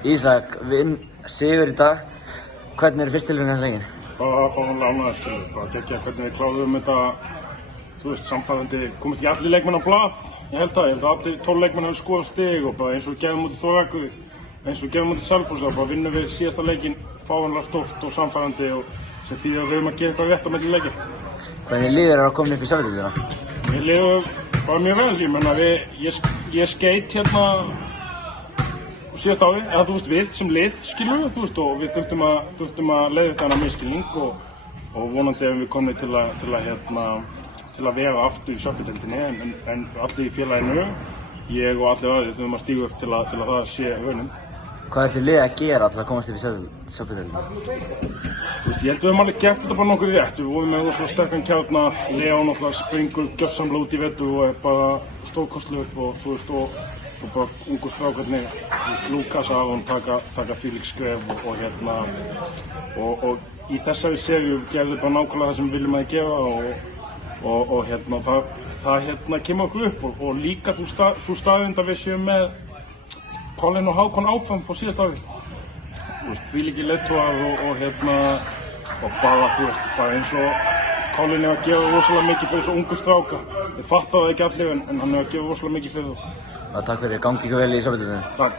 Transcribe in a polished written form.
Ísak, sigur í dag. Hvernig eru fyrstu tilfinningar leikinn? Bara fáránlega ánægður, skilur. Bara geggjað hvernig við kláruðum þetta, þú veist, samfærandi. Komist ekki allir leikmenn á blað, ég held að allir 12 leikmenn hafi skorað stig og bara eins og við gerðum mútið Þóraku, eins og við gerðum mútið Selfossi, bara vinnum við síðasta leikinn fáránlega stórt og samfærandi og sem þýðir að við höfum að gera eitthvað rétt á milli leikja. Hvernig líður þér að koma upp í Selfossi? Mér líður bara mjög vel, ég menna ég skeit hérna síðast ári, eða þú veist við sem lið, skilur þú veist, og við þurftum að leiða þetta hana misskilning og vonandi hefum við komið til að vera aftur í Söpuddeildinni en allir í félaginu, ég og allir aðrir þurfum að stíga upp til að það sé raunin. Hvað er þið liðið að gera til að komast upp í Söpuddeildinni? Þú veist, ég held að við höfum alveg gert þetta bara nokkuð rétt, við vorum með rosalega sterkan kjarna, Leon náttúrulega springur gjörsamlega út í vetur og er bara stórkostlegur og þú veist og bara ungu strákarnir, Lukas Aron taka þvílík skref og í þessari seríu gerðum við bara nákvæmlega það sem við viljum að gera og það kemur okkur upp og líka sú staðreynd að við séum með Colin og Hákon áfram frá síðasta ári. Þvílíkir leiðtogar og bara, þú veist, bara eins og Colin er að gera rosalega mikið fyrir þessu ungu stráka. Við fattum það ekki allir en hann er að gera rosalega mikið fyrir það. Takk fyrir, gangi ykkur vel í Söpuddeildinni. Takk.